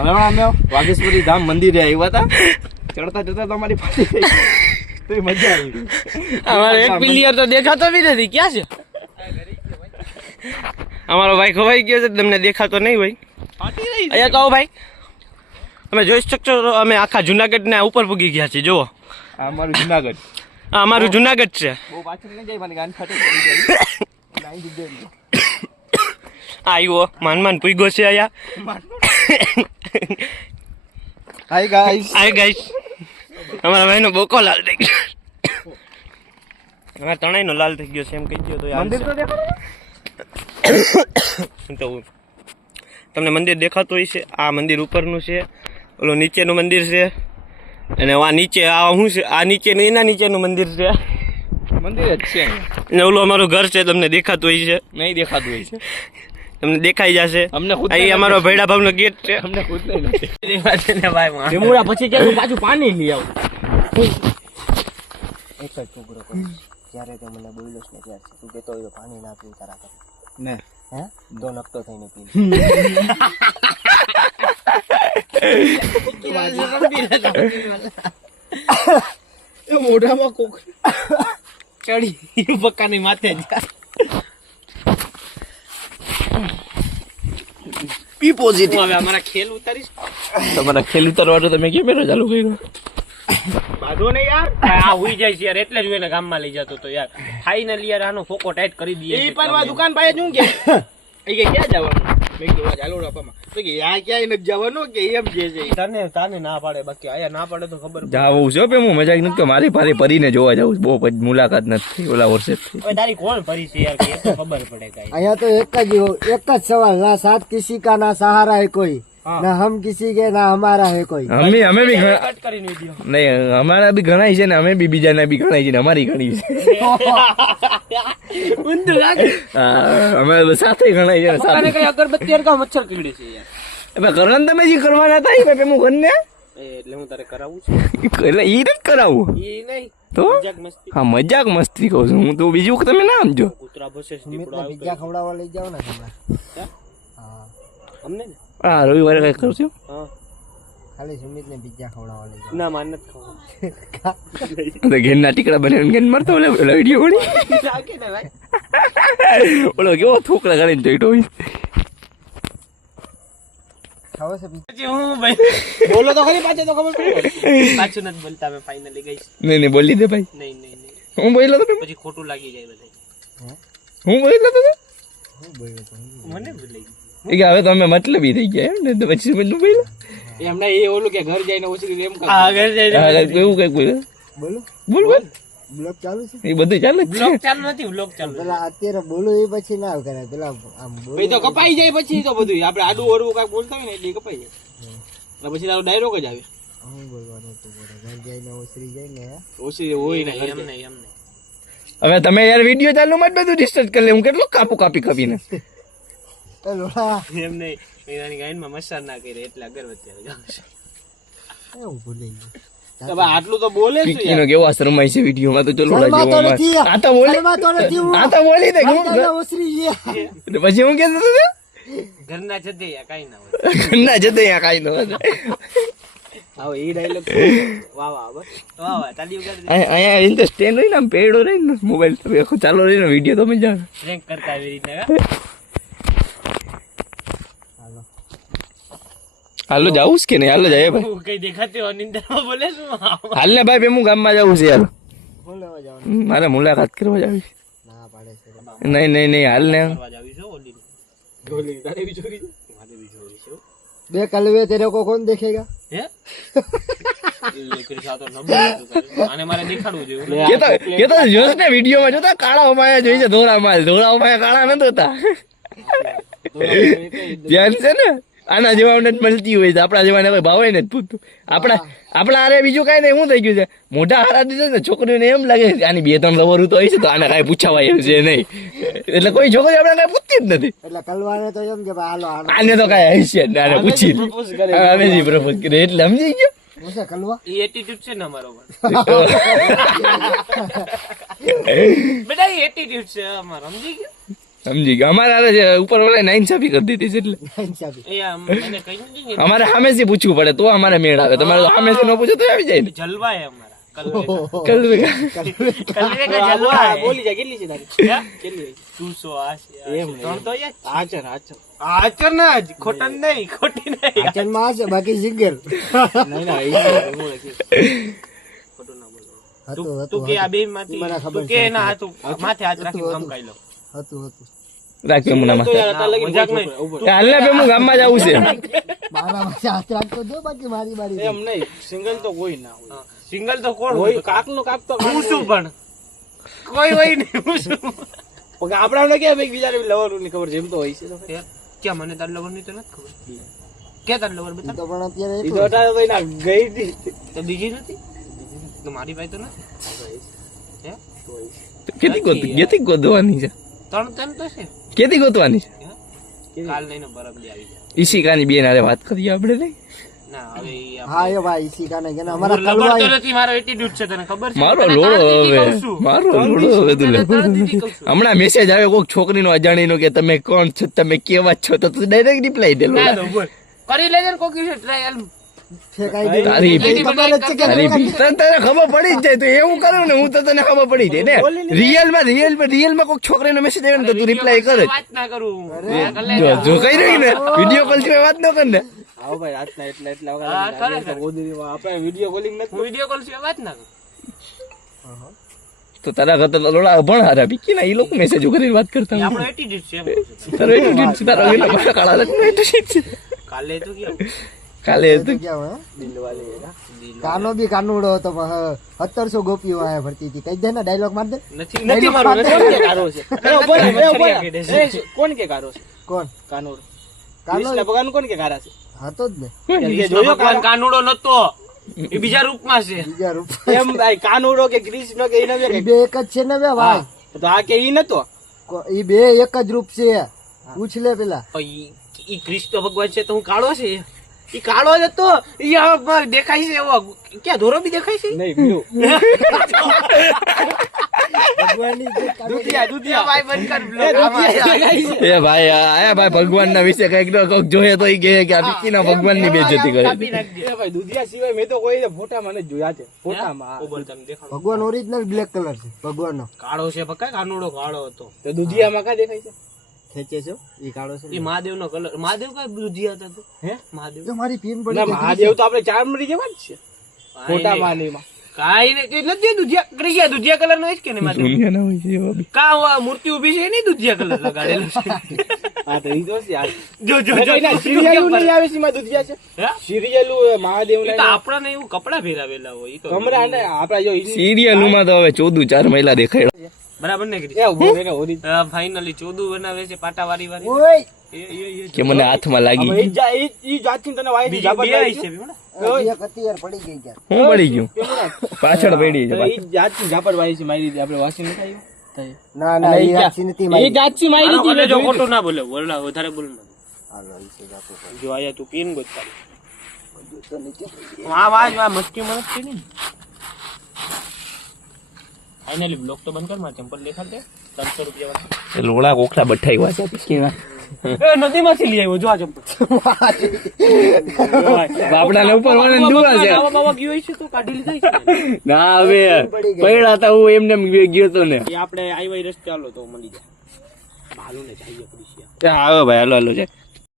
હમણાં અમે વાઘેશ્વરી ધામ મંદિરે આવ્યા હતા, ચડતા જતા તમારી પાસે તો મજા આવી. અમારો એક પ્લેયર તો દેખાતો બી નથી, ક્યાં છે અમારો ભાઈ? ખવાઈ ગયો છે, તમને દેખાતો નહીં ભાઈ. અહીંયા તો આવો ભાઈ, અમે જોઈ શકશો અમે આખા જુનાગઢ ને ઉપર પૂગી ગયા છીએ. જુઓ આ અમારું જુનાગઢ, આ અમારું જુનાગઢ છે. બહુ પાછળ નહીં જાય, મને ગાન ફાટે આવ્યો માન પૂગ્યો છે અહીંયા. હાય ગાઈસ, હાય ગાઈસ, અમારા ભાઈનો બોકો લાલ થઈ ગયો. અમારા ત્રણેયનો લાલ થઈ ગયો છે એમ કહી દો તો. મંદિર તો દેખાડો. તો તમને મંદિર દેખાતું હોય છે. આ મંદિર ઉપરનું છે, ઓલો નીચેનું મંદિર છે, અને આ નીચે આ શું છે, આ નીચેનું એના નીચેનું મંદિર છે. મંદિર જ છે અને ઓલું અમારું ઘર છે, તમને દેખાતું હોય છે? નહીં દેખાતું હોય છે, તમને દેખાઈ જશે. અમને ખુદ અહીં અમારો ભૈડા ભાવનો ગેટ છે. અમને ખુદ નહીં નથી. ભાઈ પછી કે પાછું પાણી લઈ આવું. એક જ છોકરો જ્યારે તે મને બોલ્યો ને ત્યારે તું કહેતો હોય પાણી ના પીવું તારા કર ને હે તો નકતો થઈને પી મોઢામાં કોક ચડી પક્કાની માથે બી પોઝિટિવ. હવે અમારા ખેલ ઉતારીશ. તમારા ખેલ ઉતારવાનો તમે કેમેરો ચાલુ કર્યો? બાંધો ને યાર, આ હુઈ જાય છે યાર, એટલે જ હું એને ગામમાં લઈ જતો તો યાર. ફાઇનલી યાર આનો ફોકો ટાઈટ કરી દઈએ. એ પણ દુકાન પાસે શું કે એ કે ક્યાં જવાનું? મેં કીધું ચાલો રાપામાં તો કે આ ક્યાંય નથી જવાનું કે એમ જે છે. તને ના પાડે, બાકી આયા ના પાડે તો ખબર જાવું છે હું મજાક નથી કે મારી ભારે પરીને જોવા જાઉં બહુ મુલાકાત નથી ઓલા વર્ષે. હવે તારી કોણ ફરી છે યાર, કે એ તો ખબર પડે કાઈ. અહીંયા તો એક જ સવાલ, ના સાથ કિસી કા ના સહારા है कोई, ना हम किसी के ना हमारा है कोई. અમે બી કટ કરીને વિડિયો નહીં, અમારા બી ઘણા છે ને, અમે બી બીજાના બી ઘણા છે ને, અમારી ઘણી છે. ઊંધું લાગે. અમે સાથે ઘણા છે ને, સાથે કઈ અગરબત્તી અરકા મચ્છર કીડે છે યાર. હવે કરવાનું તમે જે કરવાના હતા એ પેલું ઘરને એટલે હું તારે કરાવું છું. એટલે ઈ નથી કરાવવું એ નહીં તો મજાક મસ્તી. હા મજાક મસ્તી કહું છું હું તો, બીજું તમે ના સમજો. કૂતરા ભસે સુમિતને પિઝા ખવડાવવા લઈ જાવ ને હમણાં. હા અમને ને હા રવિવારે કઈ કરજો. હા ખાલી સુમિતને પિઝા ખવડાવવા લઈ જાવ. ના માન નથી ખાવું. ઘેરના ટીકડા બને ઘેન મારતો ઓલા વિડીયો ઓળી લાગે ને ભાઈ. ઓલો કેવો થોકડા ગાડીને જોઈતો હોય. ખાવો છે પછી હું ભાઈ બોલો તો ખરી, પાછો તો ખબર પડે. પાછું નથી બોલતા, અમે ફાઇનલી ગઈશ. નહીં બોલી દે ભાઈ. નહીં નહીં નહીં, હું બોલ્યો તો પછી ખોટું લાગી જાય બધા. હું બોલ્યો તો હું બોલ્યો તો મને ભૂલાઈ ગયું. એ કે હવે તમે મતલબી થઈ ગયા એમ ને, તો પછી મને બોલ્યો એમને એ ઓલું કે ઘર જઈને ઓછી એમ હા ઘર જઈને એવું કઈ બોલ્યો. બોલો બોલ બોલ, બ્લોગ ચાલુ છે. એ બધું ચાલે જ છે. વ્લોગ ચાલુ નથી, વ્લોગ ચાલુ. પેલા અત્યારે બોલો એ પછી ના કરે, પેલા આમ બોલો ભાઈ તો કપાઈ જાય પછી તો બધું આપણે આડું ઓરવું કાંઈક બોલતા હોય ને એટલે કપાઈ જાય. એટલે પછી તારો ડાયલોગ જ આવે. હું બોલવાનું હતું બોલો ઘર જઈને ઓસરી જાય ને ઓછી હોય ને એમ નહીં. હવે તમે યાર વિડીયો ચાલુ માં જ બધું ડિસ્ટર્બ કરી લે. હું કેટલું કાપીને એ લોડા એમ નહીં, એની ગાયનમાં મસાર ના કરે એટલે અગરબત્તી લગાવે છે. એવું ભૂલી ગયો. હવે આટલું તો બોલે છે પીકીનો કેવો શરમાય છે વિડીયોમાં તો ચલો શરમાતો નથી. આ તો બોલી શરમાતો નથી હું. આ તો બોલી દે ઘરને ઓસરી ગયા. પછી હું કહેતો હતો ઘરના છે તે કાઈ ના હોય. ના જતો અહીંયા કાઈ નો આવો એ ડાયલોગ વાહ વાહ બસ વાહ વાહ તાલી વગાડી દે. અહીંયા ઇન તો સ્ટેન્ડ હોય ને આમ પેડો રહે ને મોબાઈલ તો આખો ચાલો રહે ને વિડીયો તો મજા આવે. પ્રેન્ક કરતા આવી રીતે હાલો જાવું છે કે નહીં? હાલો જાય ભાઈ. કઈ દેખાતી હોય નિંદરમાં બોલે શું? હાલ ને ભાઈ હું ગામમાં જવું છે યાર, બોલવા જવાનું મારે મુલાકાત કરવા જાવી છે. ના પાડે છે. નહીં હાલ ને કરવા જાવી છે ઓલી ગોલી તારે બી ચોરી મારે બી ચોરી છે. બે કલવે તેરે કો કોણ દેખેગા? હે લેકરી સાતો નબળું આને મારે દેખાડવું જોઈએ. કેતો જોશ ને વિડીયોમાં જોતા કાળા ઉમાયા જોઈ છે, ધોળા ઉમાયા કાળા નતો હતા. ધ્યાન છે ને આના જેવા મળતી હોય છે, આપણા જેવાને કોઈ ભાવે ને પૂછતું. આપણા અરે બીજું કઈ નહીં, શું થઈ ગયું છે મોઢા હારા દીધે ને છોકરીને એમ લાગે કે આની 2-3 લવર તો હોય છે તો આને કઈ પૂછાવાય એમ છે નહીં, એટલે કોઈ છોકરી આપણે કઈ પૂછતી જ નથી. એટલે કલવાને તો એમ કે ભાઈ હાલો આને તો કઈ હશે ને આને પૂછી અમે જ પ્રપોઝ કરે એટલે સમજી ગયો. હું છે કલવા એ એટીટ્યુડ છે ને અમારો બેટા એ એટીટ્યુડ છે અમારો, સમજી ગયો? સમજી ગયો અમારે હારે જે ઉપર વાળા નાઇન્સાફી કરી દીધી છે એટલે ઇન્સાફી. એ મને કહ્યું ને અમારે સામેથી પૂછવું પડે તો અમારે મેળ આવે તમારે તો સામેથી ન પૂછો તો આવી જાય ને જલવા હે અમારા કલવે કલવે કલવે કા જલવા હે બોલી જા કેટલી છે તારી કેટલી 280 એમ નહીં. ત્રણ તો યાર આચર આચર આચર ના જ ખોટા નહીં ખોટી નહીં આચરમાં હશે, બાકી જીગર. નહીં ના એ ખોટું ના બોલો હતું, તું હતું, કે આ હતું. બે મને માંથી ખબર તું છે. કે ના તું માથે હાથ રાખી કામ કાઈ લો હતું, હતું. રાખ્યો મુનામાં તો યાર તાર લગી મજાક નહીં. હાલને બે હું ગામમાં જવું છે મારા પાસે હાથ રાખતો દો, બાકી મારી બારી. એમ નહીં સિંગલ તો કોઈ ના હોય સિંગલ તો કોણ હોય હોય કાક નો કાક તો હું શું પણ કોઈ હોય નહીં હું શું પણ આપણા કે ભાઈ બીજા લવર ની ખબર છે એમ તો હોય છે તો એ, ક્યાં મને તાર લવર ની તો નથી ખબર ક્યાં તાર લવર બતા તો પણ અત્યારે ઈ એટલું. તો અટાણે તો એના ગઈ હતી તો બીજી નથી તો મારી પાસે તો નથી હે કેથી ગોતવાની છે ત્રણ ત્રણ તો છે કેથી ગોતવાની છે હે? કાલ નહીં ને બરફ દે આવી જાય ઈશિકાની બેન હારે વાત કરીએ આપણે નહીં ના હવે ઈ હા એ ભાઈ શીખાને કે ના, અમારા હું લબડતો કલવાઈ નથી મારો એટીટ્યુડ છે તને ખબર છે મારો તને લોડો તારાથી હવે કહું છું. મારો લોડો હવે તું તને લબડતો તારાથી નથી. કહું છું. હમણાં મેસેજ આવે કોઈક છોકરીનો અજાણીનો કે તમે કોણ છો તમે કેવા છો તો તું ડાયરેક્ટ રિપ્લાય દે ના દો, બોલ. કરી લેજે ને કોક દિવસે ટ્રાયલ ફેંકાઈ ગઈ. તારી એની ખબર જ છે કે તારી તને ખબર પડી જ જાય તો એવું કરું ને હું તો તને ખબર પડી જાય ને રિયલમાં કોઈક છોકરીનો મેસેજ આવે ને તો તું રિપ્લાય કરે વાત ના કરું આ કર જો લેજે. જો કઈ રહ્યું ને વિડીયો કોલ થી વાત ન કર ને આવો ભાઈ રાતના એટલા હા, કરે, વગર કરે. ગોદરીમાં આપણે વિડિયો કોલિંગ નથી હું વિડીયો કોલ સિવાય વાત ના કરું તો તારા કરતા લોડા અભણ હારા બીકી ના એ લોકો મેસેજ કરીને વાત કરતા એ હોય. આપણો એટીટ્યુડ છે એમ કહું છું. તારો attitude છે, તારો એટલો બધો કાળા રંગનો attitude છે. કાલે તો કેવું કાલે તો ક્યાં હોય, હે? દિલવાલે એના. કાનો બી કાનુડો હતો પણ 1700 ગોપીઓ આયા ફરતી હતી. કહી દે ને ડાયલોગ માર દે. નથી નથી મારું કોણ નથી કે કારો છે એ ઉભો રહે, એ ઉભો રહે. એ કોણ કે કારો છે કોણ? કાનોડ કાનો કૃષ્ણ ભગવાન કોણ કે કારા છે હતો જ ને, કૃષ્ણ ભગવાન કાનુડો નતો એ બીજા રૂપમાં છે બીજા રૂપ. એમ ભાઈ કાનોડો કે કૃષ્ણ કે ઈ ઈ નવે બે એક જ છે ને બે ભાઈ. તો આ કે ઈ નતો ઈ બે એક જ રૂપ છે. પૂછ લે પેલા. ઈ કૃષ્ણ ભગવાન છે તો હું કાળો છે ઈ કાળો જ હતો ઈ આ દેખાય છે એવો ક્યાં ધોરો બી દેખાય છે નહીં બીજું ભગવાનની જે કાનો- દુધિયા દુધિયા ભાઈ બંધ કર બ્લોગ આમાં એ ભાઈ આ ભાઈ ભગવાન ના વિશે કઈક ને કઈક જોઈએ તો ઈ કહે કે આ વિકી ના ભગવાન ની બેઇજ્જતી કરે કાપી નાખજે. એ ભાઈ દુધિયા સિવાય મેં તો કોઈ ફોટામાં નથી જોયા છે ફોટામાં ઉભો રહે, તમને દેખાડું. ભગવાન ઓરિજિનલ બ્લેક કલર છે ભગવાનનો. કાળો છે પક્કા કાનુડો કાળો હતો તો દુધિયામાં કા દેખાય છે ખેંચે છો ઈ કાળો છે ને? એ મહાદેવ નો કલર મહાદેવ કઈ દુધિયા હતા તો હે મહાદેવ જો મારી પીન પડી ના ગઈ. મહાદેવ તો આપણે ચાર મરી જેવા જ છે ફોટામાં ને એમાં કાઈ નહીં નથી દુધિયા કૃષ્ણ દુધિયા કલર નો જ કે નહીં મહાદેવ દુનિયા ના હોય છે એવા બી. કા આ મૂર્તિ ઊભી છે નહીં દુધિયા કલર લગાડેલો છે હા તો ઈ તો છે યાર જો જો જો સિરિયલ નહીં આવે છે એમાં દુધિયા છે હે? સિરિયલ મહાદેવ ઈ તો આપણાને એવું કપડા પહેરાવેલા હોય ઈ તો કમરા ને આપડા જો સિરિયલોમાં તો હવે 14 મહિલા દેખાય બરાબર ને એ ઉભો રહીને ઓરી ફાઇનલી 14 બનાવે છે પાટા વાળી વાળી ઓય કે મને હાથમાં લાગી હવે ઈ જાતથી તને વાય બીજી બે આવી છે ભીમડા. એક હતી યાર પડી ગઈ ક્યાં. હું પડી ગયું પાછળ પડી છે ઈ જાતથી ઝાપડ વાય છે મારી દીધી આપણે વાસી નથી આવ્યું ના ના ઈ આછી નથી એ મારી. જાતથી મારી આનો દીધી કલેજો ખોટું ના બોલે વરલા વધારે બોલ ના હાલો, ઈ છે જાતો. જો આયા તું પીન ગોતતા વાહ વાહ મસ્તી મસ્તી નહીં ફાઇનલી બ્લોક તો બંધ કર માં ચંપલ દેખાડ દે 300 રૂપિયા વાળા. લોડા કોખલા બઠાઈ છે કેવા એ નદીમાંથી લઈ આવ્યો જો આ ચંપલ બાપડાને ઉપર વાળાને દુઆ છે બાબા બાબા ગયો છે તો કાઢી લીધા છે ના હવે પડ્યા હતા હું એમને એમ ગયો તો ને એ આપણે આઈ રસ્તે ચાલો તો મળી જાય ભાલુ ને જઈએ પડી હા હવે ભાઈ હાલો હાલો છે